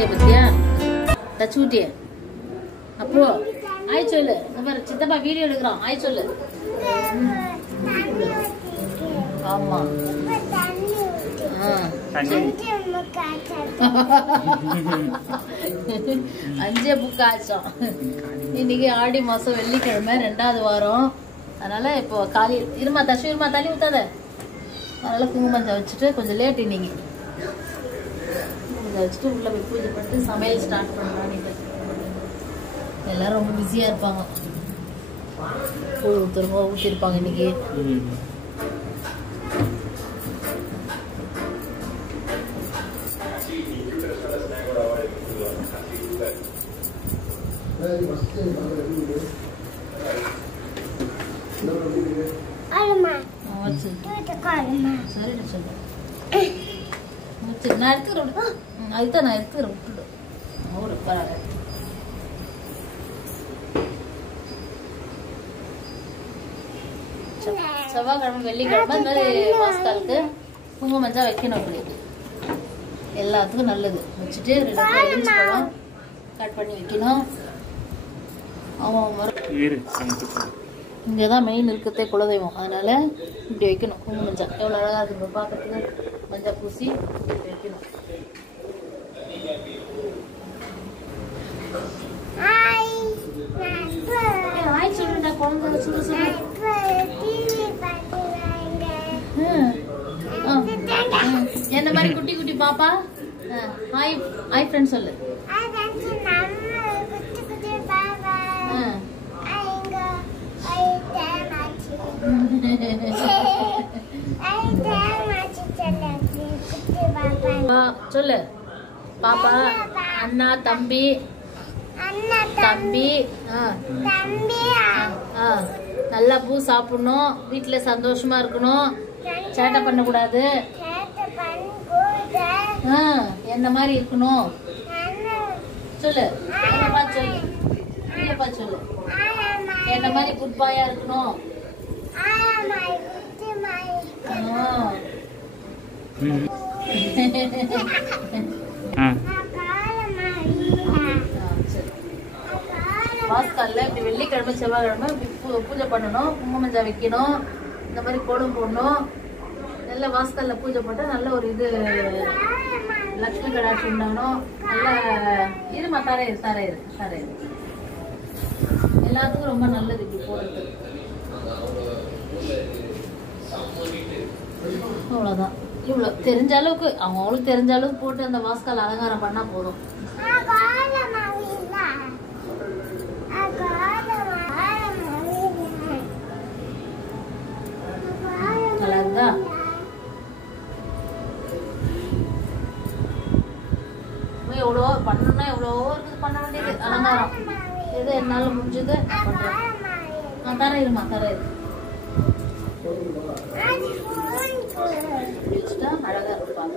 விட்டிய பத்தியா தச்சு விட்டிய அப்போ ஆய் சொல்லு சித்தப்பா வீடியோ எடுக்கிறான் ஆய் சொல்லு ஆமா அஞ்சே புக்காச்சம் இன்னைக்கு ஆடி மாசம் வெள்ளிக்கிழமை 2வது வாரம் அதனால இப்போ காலி இருமா தச்சு இருமா தண்ணி ஊத்தாத அதனால குங்குமஞ்சா வச்சுட்டு கொஞ்சம் லேட் இன்னைக்கு கொஞ்சம் வச்சுட்டு உள்ள போய் பூஜை பண்ணிட்டு சமையல் ஸ்டார்ட் பண்ணலாம். எல்லாரும் ரொம்ப பிஸியா இருப்பாங்க கூழ் ஊத்துறவங்க ஊத்திருப்பாங்க இன்னைக்கு. நான் எடுத்துக்கிறேன் அதுதான் நான் எடுத்துக்கிறேன் விட்டுடு அவரு பரவாயில்ல. செவ்வாய்க்கிழமை வெள்ளிக்கிழமை இந்த மாதிரி வாஸ்காலுக்கு குங்குமம் மஞ்சள் வைக்கணும். அப்படி எல்லாத்துக்கும் நல்லது வச்சுட்டு 2 எலுமிச்சை பழம் கட் பண்ணி வைக்கணும். இங்கதான் மெயின் இருக்கிறதே குலதெய்வம் அதனால இப்படி வைக்கணும். குங்குமம் மஞ்சள் எவ்வளவு அழகா இருக்கு பாக்கிறதுக்கு மஞ்சள் பூசி வைக்கணும். சொல்லுடா குழந்தை சொல்லு சொல்லு. என்ன மாதிரி குட்டி குட்டி பாப்பா ஹாய் ஹாய் ஃப்ரெண்ட் சொல்லு. சொல்லு பாப்பா அண்ணா தம்பி தம்பி நல்லா பூ சாப்பிடணும். வீட்டுல சந்தோஷமா இருக்கணும். சேட்டை பண்ண கூடாது. என்ன மாதிரி இருக்கணும் சொல்லு. சொல்லு சொல்லு என்ன மாதிரி குட் பாயா இருக்கணும். வாஸ்கால்ல இப்படி வெள்ளிக்கிழமை செவ்வாய்க்கிழமை பூஜை பண்ணணும். குங்குமம் மஞ்சள் வைக்கணும். இந்த மாதிரி கோலம் போடணும். நல்ல வாஸ்கால்ல பூஜை போட்டா நல்ல ஒரு இது லட்சுமி கடாட்சி உண்டாகணும். நல்ல இருமா தரையிரு தரையிரு தரையிரு எல்லாத்துக்கும் ரொம்ப நல்லது இப்படி போடுறது. அவ்வளவுதான். இவ்வளவு தெரிஞ்ச அளவுக்கு அவங்களுக்கு தெரிஞ்ச அளவுக்கு போட்டு அந்த வாஸ்கால் அலங்காரம் பண்ணா போதும். நல்லா இருந்தா எவ்வளோ பண்ணணும்னா எவ்வளவோ இருக்குது பண்ண வேண்டியது அலங்காரம். எது என்னால முடிஞ்சது பண்றேன். தர இருமா தர இரு அழகா இருப்பாங்க.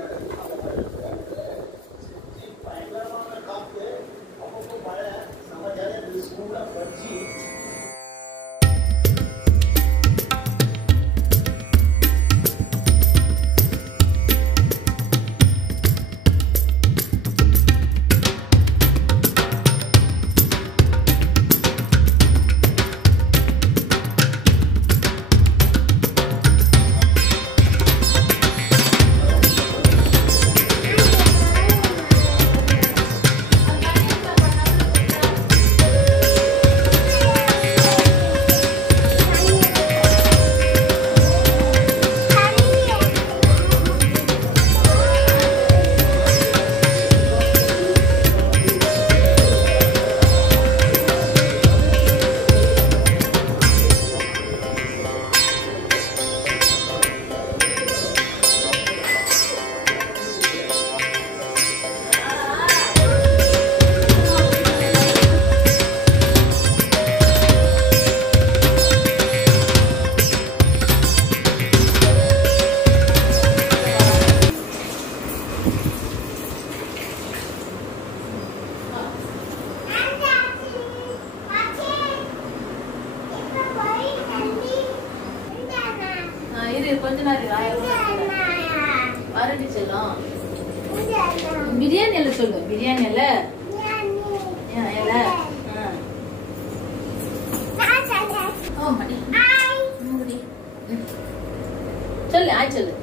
கொஞ்ச நேரம் வரடி செல்லும் பிரியாணி எல்லாம் சொல்லு. பிரியாணி எல்லாம் சொல்லு. ஆய் சொல்லு.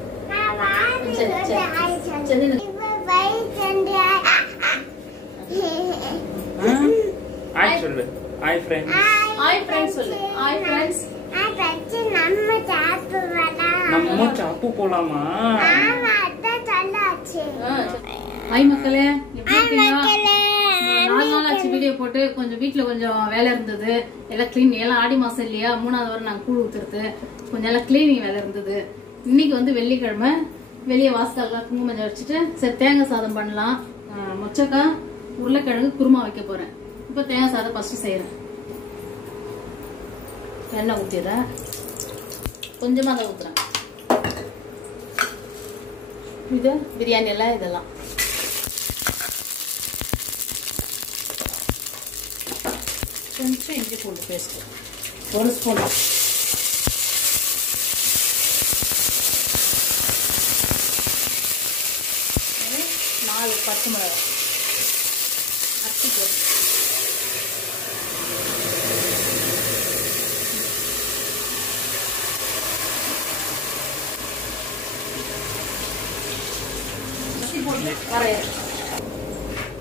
ஆய் சொல்லு. ஆய் ஃப்ரெண்ட்ஸ். ஆய் ஃப்ரெண்ட்ஸ் சொல்லு. ஆய் ஃப்ரெண்ட்ஸ். நம்ம சாப்பு போலாமா? ஹாய் மக்களே, எப்படி இருக்கீங்க? 4 நாள் ஆச்சு வீடியோ போட்டு. கொஞ்சம் வீட்டுல கொஞ்சம் வேலை இருந்தது. எல்லாம் கிளீன், எல்லாம் ஆடி மாசம் இல்லையா, 3வது வாரம் நாங்க கூழ் ஊத்துறது, கொஞ்சம் எல்லாம் கிளீனிங் வேலை இருந்தது. இன்னைக்கு வந்து வெள்ளிக்கிழமை, வெளியே வாசல்லாம் குங்குமம் மஞ்சள் வச்சுட்டு சரி தேங்காய் சாதம் பண்ணலாம். மொச்சக்காய் உருளைக்கிழங்கு குருமா வைக்க போறேன். இப்ப தேங்காய் சாதம் ஃபர்ஸ்ட் செய்யறேன். எண்ணெய் ஊத்திடுறேன், கொஞ்சமா தான் ஊத்துறேன். இது பிரியாணி எல்லாம் இதெல்லாம் கொஞ்சம் இஞ்சி பூண்டு பேஸ்ட் 1 ஸ்பூன், நாலு பச்சை மிளகாய் அரைச்சி போட்டு,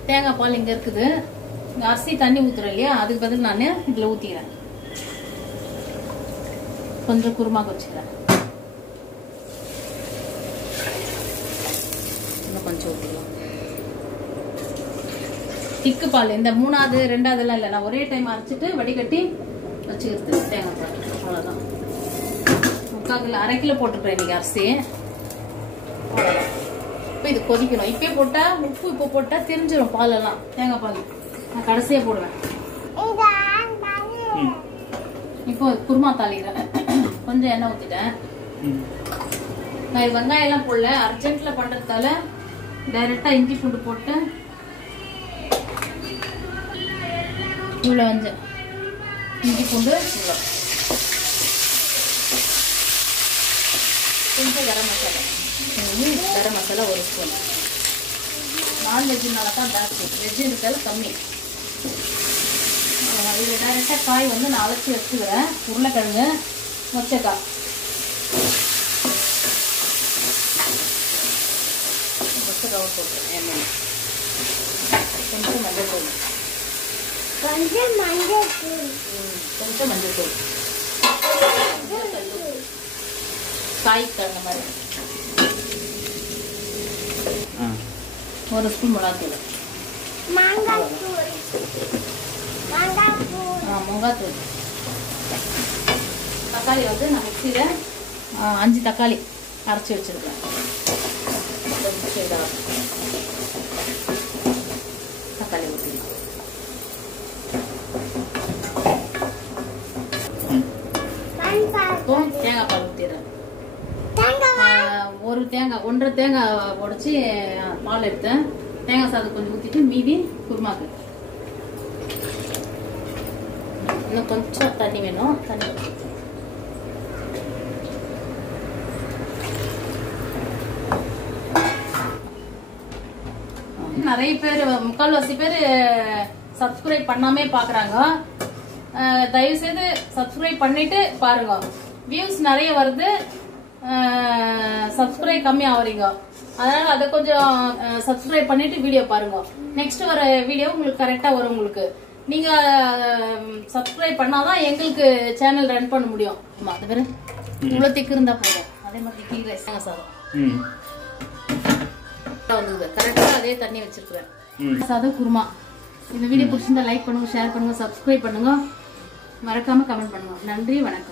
தேங்காய் பால் இங்க இருக்குது. அரிசி தண்ணி ஊத்துறேன் இல்லையா, அதுக்கு பதில் நான் இதுல ஊத்திக்கிறேன். கொஞ்சம் குருமா வச்சுக்கிறேன், இன்னும் கொஞ்சம் ஊத்திக்கலாம். திக்கு பால் இந்த 3வது 2வது எல்லாம் இல்லை, நான் ஒரே டைம் அரைச்சிட்டு வடிகட்டி வச்சுக்கிறது தேங்காய் பால். அவ்வளவுதான். 3/4 கிலோ 1/2 கிலோ போட்டுக்கிறேன் இன்னைக்கு அரிசி. இப்ப இது கொதிக்கணும். இப்பயே போட்டா உப்பு இப்ப போட்டா தெரிஞ்சிடும் பால் எல்லாம். தேங்காய் பால் நான் கடைசியா போடுவேன். இப்போ குருமா தாளிக்கிறேன். கொஞ்சம் எண்ணெய் ஊத்திட்டேன். நான் வெங்காயம் எல்லாம் போடல, அர்ஜென்ட்ல பண்றதால டைரக்டா இஞ்சி பூண்டு போட்டு இவ்வளவு வந்து இஞ்சி பூண்டு இவ்வளோ, கொஞ்சம் கரம் மசாலா, கரம் மசாலா 1 ஸ்பூன். நான்வெஜ்னால தான் ஜாஸ்தி, வெஜ்ஜு இருந்தாலும் கம்மி. இது டைரெக்டாக காய் வந்து நான் அழைச்சி வச்சுக்கிறேன். உருளைக்கிழங்கு, மொச்சக்காய், மொச்சக்காவை போட்டுருக்கேன். எண்ணெய் கொஞ்சம் மஞ்சள் தூள், கொஞ்சம் மஞ்சள் தூள், காய் தகுந்த மாதிரி 1 ஸ்பூன் மிளகாத்தூள், மிளகாத்தூள். தக்காளி வந்து நான் மிக்சியில 5 தக்காளி அரைச்சி வச்சிருக்கேன். தக்காளி ஊற்றிக்கலாம். தேங்காய் பால் ஊற்றிடுறேன். ஒரு தேங்காய் 1.5 தேங்காய் உடைச்சி பால் எடுத்தேன். தேங்காய் சாதம் கொஞ்சம் ஊற்றிட்டு மீதி குருமாக்கு. இன்னும் கொஞ்சம் தண்ணி வேணும். தண்ணி நிறைய பேர், 3/4 பேர் சப்ஸ்கிரைப் பண்ணாமே பாக்குறாங்க. தயவு செய்து சப்ஸ்கிரைப் பண்ணிட்டு பாருங்க. வியூஸ் நிறைய வருது, சப்ஸ்கிரைப் கம்மி ஆகுறீங்க. அதனால அதை கொஞ்சம் சப்ஸ்கிரைப் பண்ணிட்டு வீடியோ பாருங்க. நெக்ஸ்ட் வர வீடியோ உங்களுக்கு கரெக்டா வரும். உங்களுக்கு நீங்க சப்ஸ்கிரைப் பண்ணாதான் எங்களுக்கு சேனல் ரன் பண்ண முடியும். அது பேரு இவ்வளவு திக்கு இருந்தா போதும். அதே மாதிரி கீ ரைஸ் சாதம் வந்தது கரெக்டா, அதே தண்ணி வச்சிருக்கிறேன். சாதம் குருமா. இந்த வீடியோ பிடிச்சிருந்தா லைக் பண்ணுங்க, ஷேர் பண்ணுங்க, சப்ஸ்கிரைப் பண்ணுங்க, மறக்காம கமெண்ட் பண்ணுங்க. நன்றி, வணக்கம்.